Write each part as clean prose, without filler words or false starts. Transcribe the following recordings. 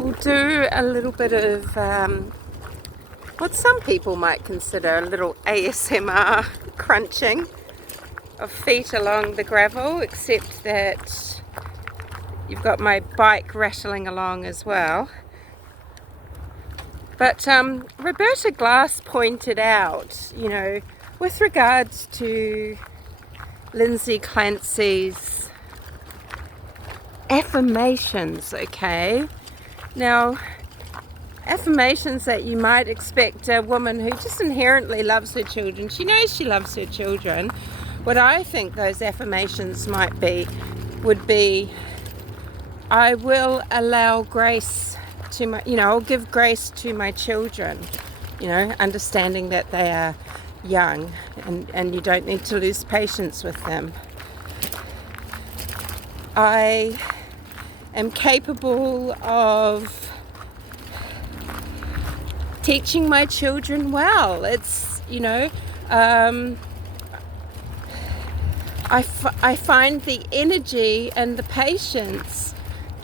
We'll do a little bit of what some people might consider a little ASMR crunching of feet along the gravel, except that you've got my bike rattling along as well. But Roberta Glass pointed out, with regards to Lindsay Clancy's affirmations, okay? Now, affirmations that you might expect a woman who just inherently loves her children, she knows she loves her children. What I think those affirmations would be, I will allow grace to my, I'll give grace to my children, understanding that they are young and you don't need to lose patience with them. I am capable of teaching my children well. It's, I find the energy and the patience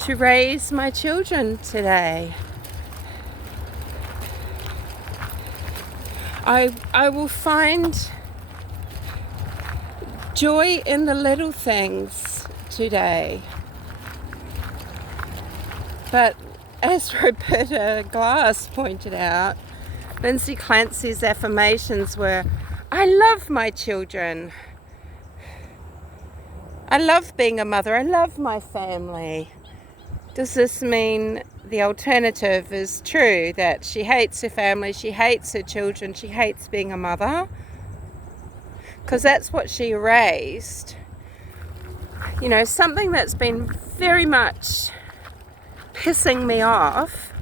to raise my children today. I will find joy in the little things today. But as Roberta Glass pointed out, Lindsay Clancy's affirmations were, I love my children. I love being a mother. I love my family. Does this mean the alternative is true, that she hates her family, she hates her children, she hates being a mother? Because that's what she erased. Something that's been very much pissing me off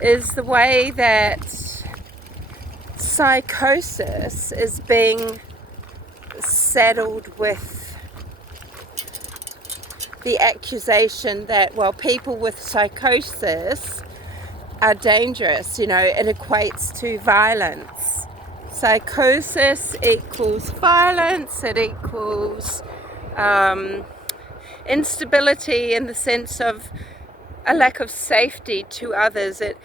is the way that psychosis is being saddled with the accusation that, people with psychosis are dangerous. It equates to violence. Psychosis equals violence. It equals instability in the sense of a lack of safety to others. It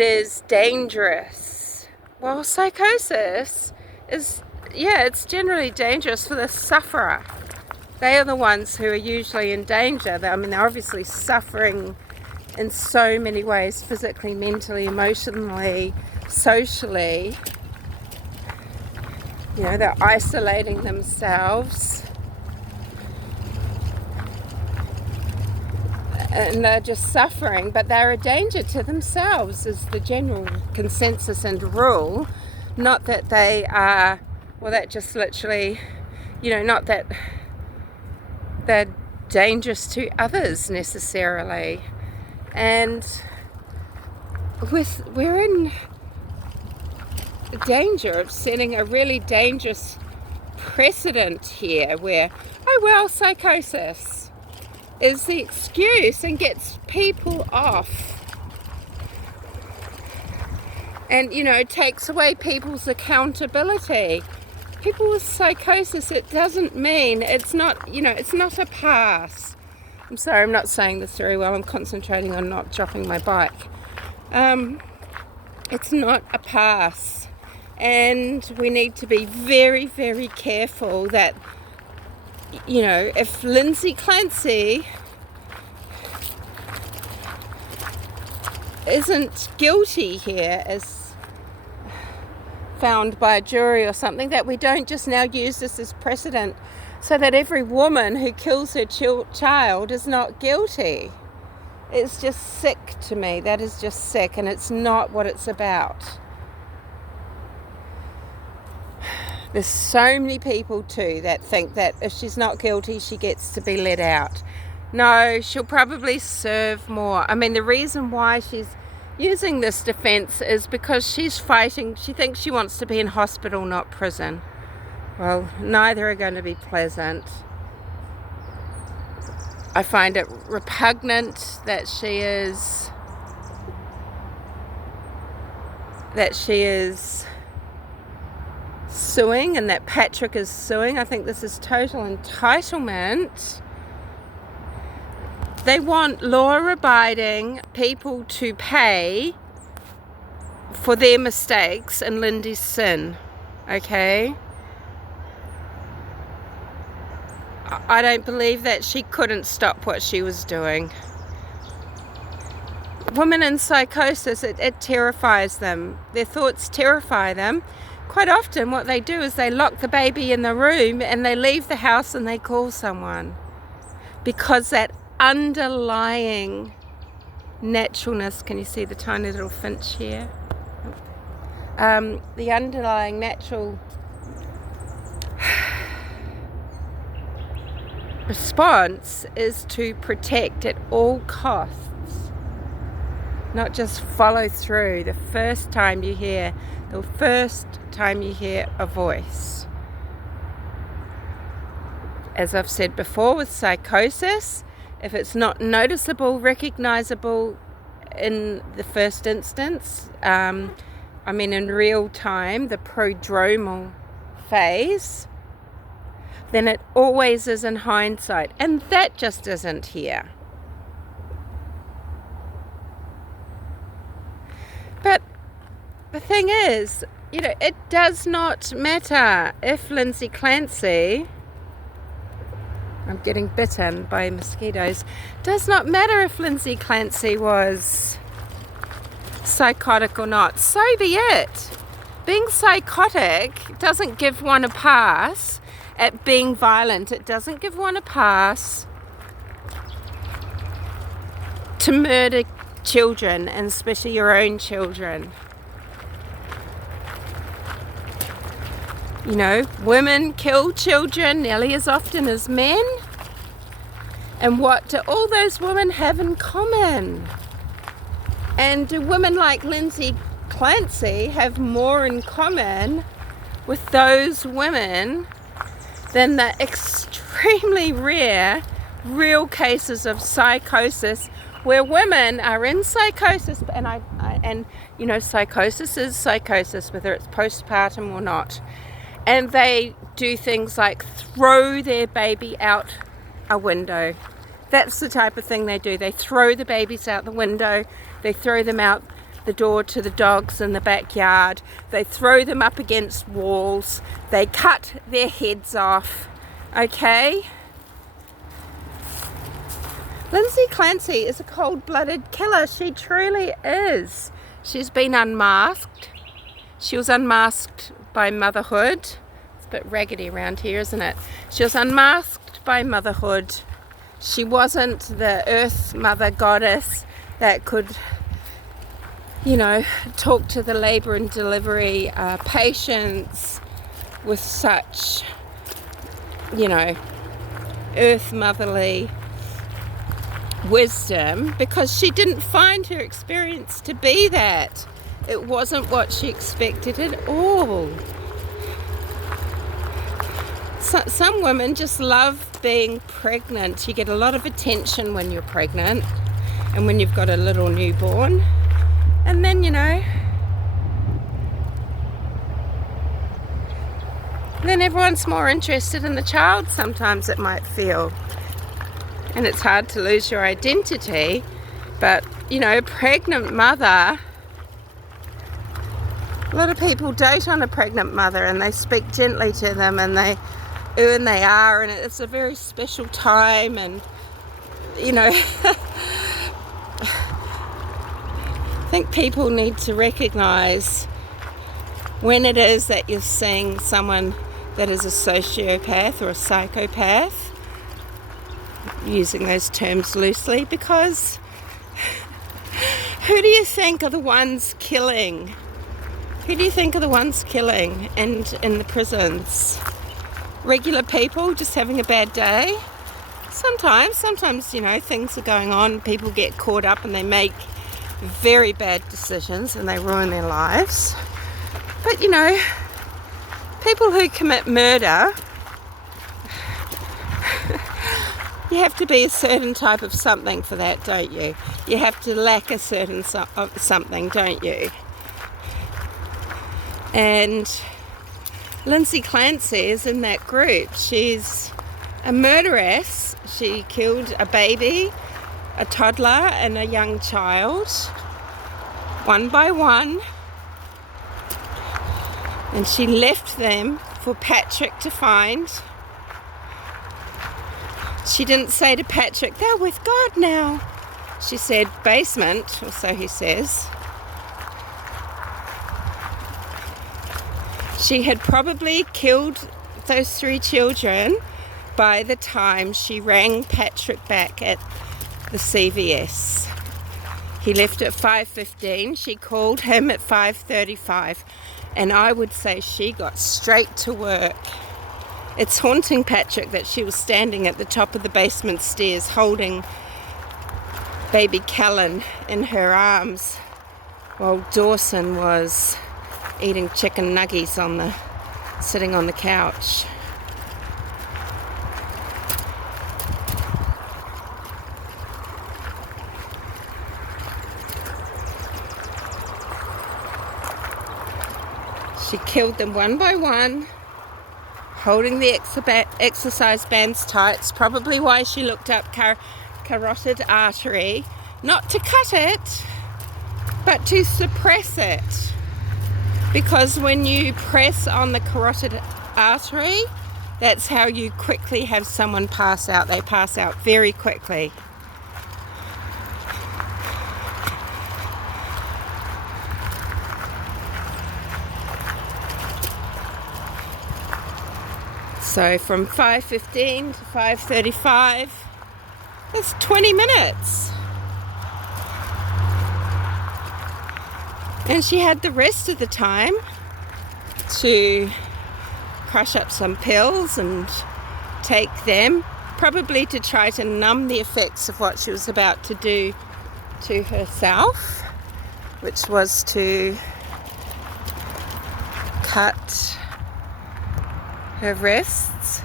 is dangerous. Well, psychosis is, it's generally dangerous for the sufferer. They are the ones who are usually in danger. They're obviously suffering in so many ways, physically, mentally, emotionally, socially. They're isolating themselves. And they're just suffering, but they're a danger to themselves is the general consensus and rule. Not that they are, that just literally, not that they're dangerous to others necessarily. And we're in danger of setting a really dangerous precedent here where, psychosis is the excuse and gets people off. And, takes away people's accountability. People with psychosis, it doesn't mean, it's not a pass. I'm sorry, I'm not saying this very well. I'm concentrating on not dropping my bike. It's not a pass. And we need to be very, very careful that, if Lindsay Clancy isn't guilty here as found by a jury or something, that we don't just now use this as precedent so that every woman who kills her child is not guilty. It's just sick to me. That is just sick, and it's not what it's about. There's so many people too that think that if she's not guilty, she gets to be let out. No, she'll probably serve more. The reason why she's using this defense is because she's fighting. She thinks she wants to be in hospital, not prison. Well, neither are going to be pleasant. I find it repugnant that she is suing and that Patrick is suing. I think this is total entitlement. They want law-abiding people to pay for their mistakes and Lindy's sin, okay? I don't believe that she couldn't stop what she was doing. Women in psychosis, it terrifies them. Their thoughts terrify them. Quite often what they do is they lock the baby in the room and they leave the house and they call someone. Because that underlying naturalness, can you see the tiny little finch here? The underlying natural response is to protect at all costs, not just follow through the first time you hear a voice. As I've said before, with psychosis, if it's not noticeable, recognizable in the first instance, in real time, the prodromal phase, then it always is in hindsight. And that just isn't here. But the thing is, it does not matter if Lindsay Clancy, I'm getting bitten by mosquitoes, does not matter if Lindsay Clancy was psychotic or not. So be it. Being psychotic doesn't give one a pass at being violent. It doesn't give one a pass to murder children, and especially your own children. Women kill children nearly as often as men. And what do all those women have in common? And do women like Lindsay Clancy have more in common with those women than the extremely rare, real cases of psychosis where women are in psychosis, and psychosis is psychosis, whether it's postpartum or not. And they do things like throw their baby out a window. That's the type of thing they do. They throw the babies out the window. They throw them out the door to the dogs in the backyard. They throw them up against walls. They cut their heads off. Okay? Lindsay Clancy is a cold-blooded killer. She truly is. She's been unmasked. She was unmasked by motherhood. It's a bit raggedy around here, isn't it? She was unmasked by motherhood. She wasn't the earth mother goddess that could, talk to the labour and delivery patients with such, earth motherly wisdom, because she didn't find her experience to be that. It wasn't what she expected at all. Some women just love being pregnant. You get a lot of attention when you're pregnant and when you've got a little newborn. And then, then everyone's more interested in the child, sometimes it might feel. And it's hard to lose your identity. But, a pregnant mother, a lot of people dote on a pregnant mother and they speak gently to them and they and they are, and it's a very special time. And I think people need to recognize when it is that you're seeing someone that is a sociopath or a psychopath, using those terms loosely, because who do you think are the ones killing? Who do you think are the ones killing and in the prisons? Regular people just having a bad day? Sometimes, things are going on, people get caught up and they make very bad decisions and they ruin their lives. But, people who commit murder, you have to be a certain type of something for that, don't you? You have to lack a certain something, don't you? And Lindsay Clancy is in that group. She's a murderess. She killed a baby. a toddler and a young child, one by one, and she left them for Patrick to find. She didn't say to Patrick, "They're with God now." She said, "Basement," or so he says. She had probably killed those 3 children by the time she rang Patrick back at the CVS. He left at 5:15. She called him at 5:35. And I would say she got straight to work. It's haunting Patrick that she was standing at the top of the basement stairs holding baby Callan in her arms while Dawson was eating chicken nuggies sitting on the couch. She killed them one by one, holding the exercise bands tight. It's probably why she looked up carotid artery, not to cut it, but to suppress it. Because when you press on the carotid artery, that's how you quickly have someone pass out. They pass out very quickly. So from 5:15 to 5:35, that's 20 minutes. And she had the rest of the time to crush up some pills and take them, probably to try to numb the effects of what she was about to do to herself, which was to cut her wrists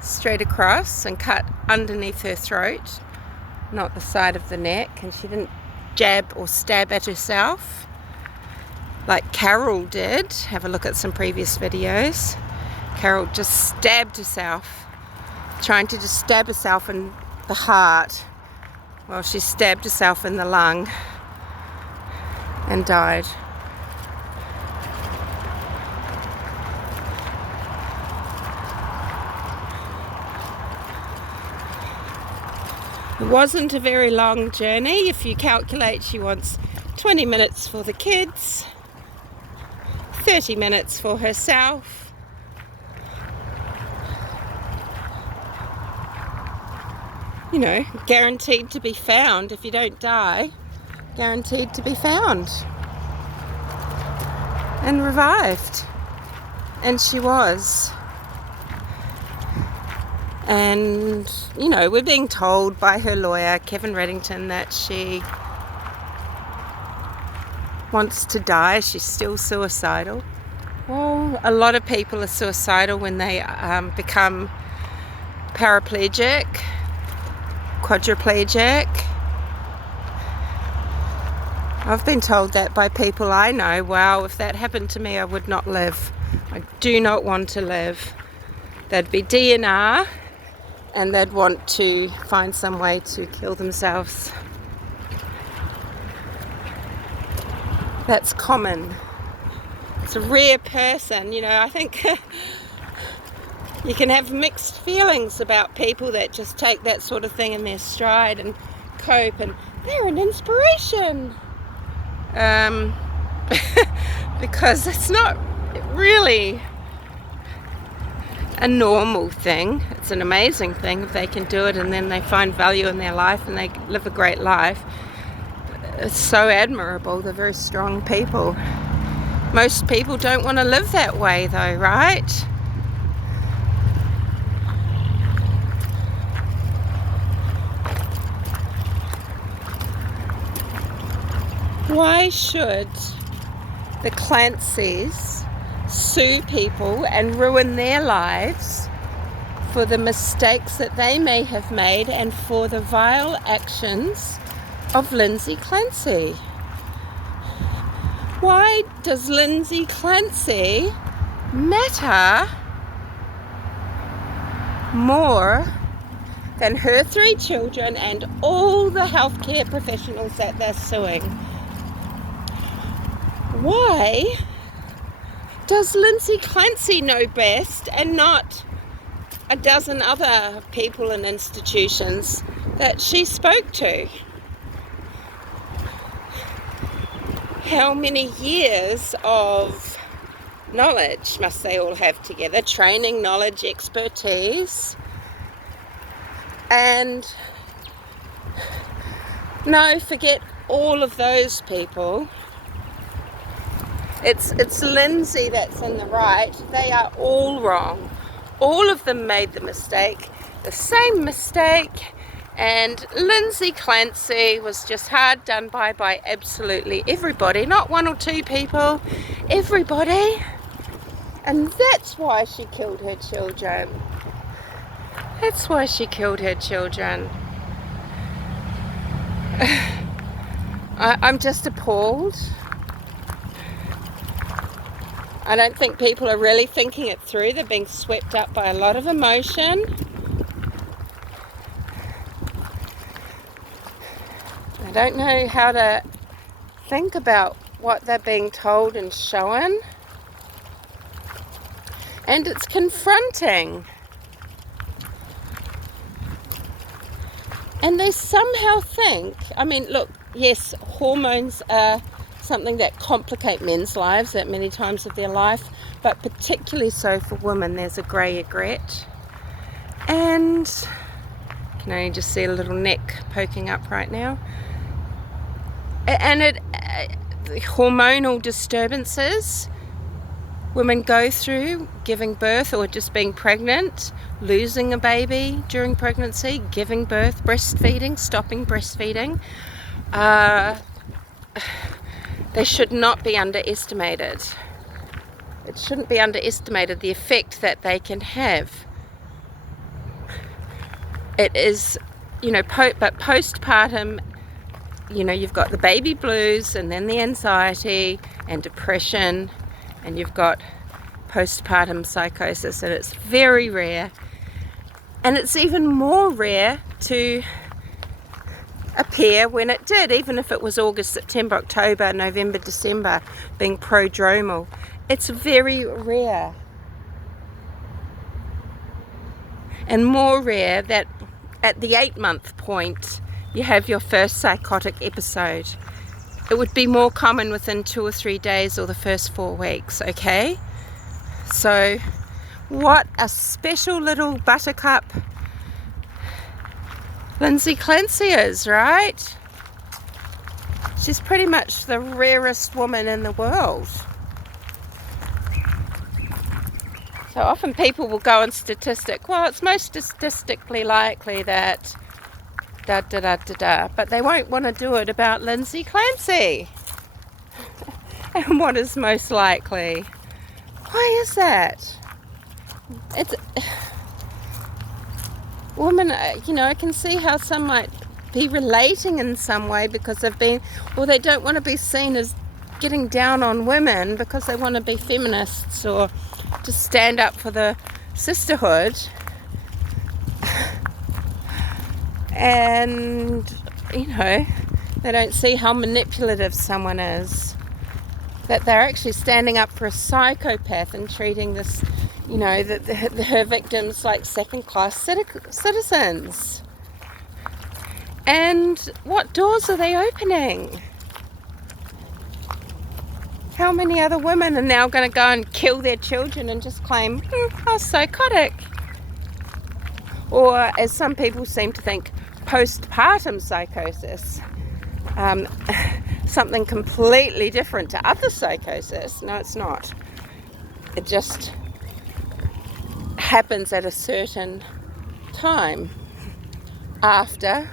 straight across and cut underneath her throat, not the side of the neck. And she didn't jab or stab at herself like Carol did. Have a look at some previous videos. Carol just stabbed herself, trying to just stab herself in the heart. Well, she stabbed herself in the lung and died. It wasn't a very long journey. If you calculate, she wants 20 minutes for the kids, 30 minutes for herself. You know, guaranteed to be found. If you don't die, guaranteed to be found and revived. And she was. And, you know, we're being told by her lawyer, Kevin Reddington, that she wants to die. She's still suicidal. Well, a lot of people are suicidal when they become paraplegic, quadriplegic. I've been told that by people I know. Wow, if that happened to me, I would not live. I do not want to live. They'd be DNR and they'd want to find some way to kill themselves. That's common. It's a rare person, you know. I think you can have mixed feelings about people that just take that sort of thing in their stride and cope, and they're an inspiration. Because it's not really a normal thing. It's an amazing thing if they can do it and then they find value in their life and they live a great life. It's so admirable. They're very strong people. Most people don't want to live that way though, right? Why should the Clancys sue people and ruin their lives for the mistakes that they may have made and for the vile actions of Lindsay Clancy? Why does Lindsay Clancy matter more than her 3 children and all the healthcare professionals that they're suing. Why does Lindsay Clancy know best and not a dozen other people and institutions that she spoke to? How many years of knowledge must they all have together? Training, knowledge, expertise. And no, forget all of those people. It's Lindsay that's in the right. They are all wrong. All of them made the same mistake. And Lindsay Clancy was just hard done by absolutely everybody, not 1 or 2 people, everybody. And that's why she killed her children. That's why she killed her children. I'm just appalled. I don't think people are really thinking it through. They're being swept up by a lot of emotion. I don't know how to think about what they're being told and shown. And it's confronting. And they somehow think, I mean, look, yes, hormones are something that complicate men's lives at many times of their life, but particularly so for women. There's a grey egret. And you can only just see a little neck poking up right now. And hormonal disturbances women go through, giving birth or just being pregnant, losing a baby during pregnancy, giving birth, breastfeeding, stopping breastfeeding. They should not be underestimated. It shouldn't be underestimated, the effect that they can have. It is, but postpartum, you've got the baby blues and then the anxiety and depression, and you've got postpartum psychosis, and it's very rare. And it's even more rare to appear when it did, even if it was August, September, October, November, December, being prodromal. It's very rare. And more rare that at the 8-month point you have your first psychotic episode. It would be more common within 2 or 3 days or the first 4 weeks, okay? So what a special little buttercup Lindsay Clancy is, right? She's pretty much the rarest woman in the world. So often people will go on statistic, well, it's most statistically likely that but they won't want to do it about Lindsay Clancy. And what is most likely? Why is that? It's women, I can see how some might be relating in some way because they don't want to be seen as getting down on women because they want to be feminists or just stand up for the sisterhood. And, they don't see how manipulative someone is. That they're actually standing up for a psychopath and treating this, her victims like second-class citizens. And what doors are they opening? How many other women are now going to go and kill their children and just claim, I was psychotic? Or, as some people seem to think, postpartum psychosis. Something completely different to other psychosis. No, it's not. It just happens at a certain time after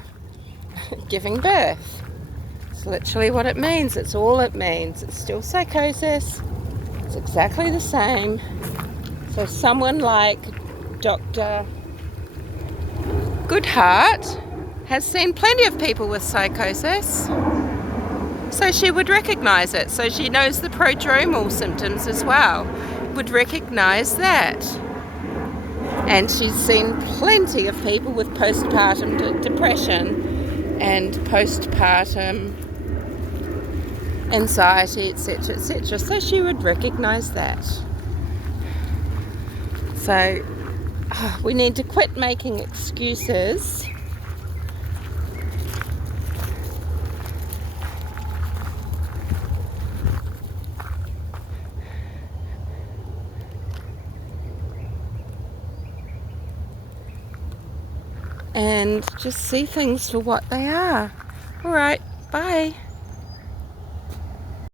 giving birth. It's literally what it means. It's all it means. It's still psychosis. It's exactly the same. So someone like Dr. Goodheart has seen plenty of people with psychosis. So she would recognize it. So she knows the prodromal symptoms as well. Would recognize that. And she's seen plenty of people with postpartum depression and postpartum anxiety, etc., etc. So she would recognise that. So we need to quit making excuses and just see things for what they are. All right, bye.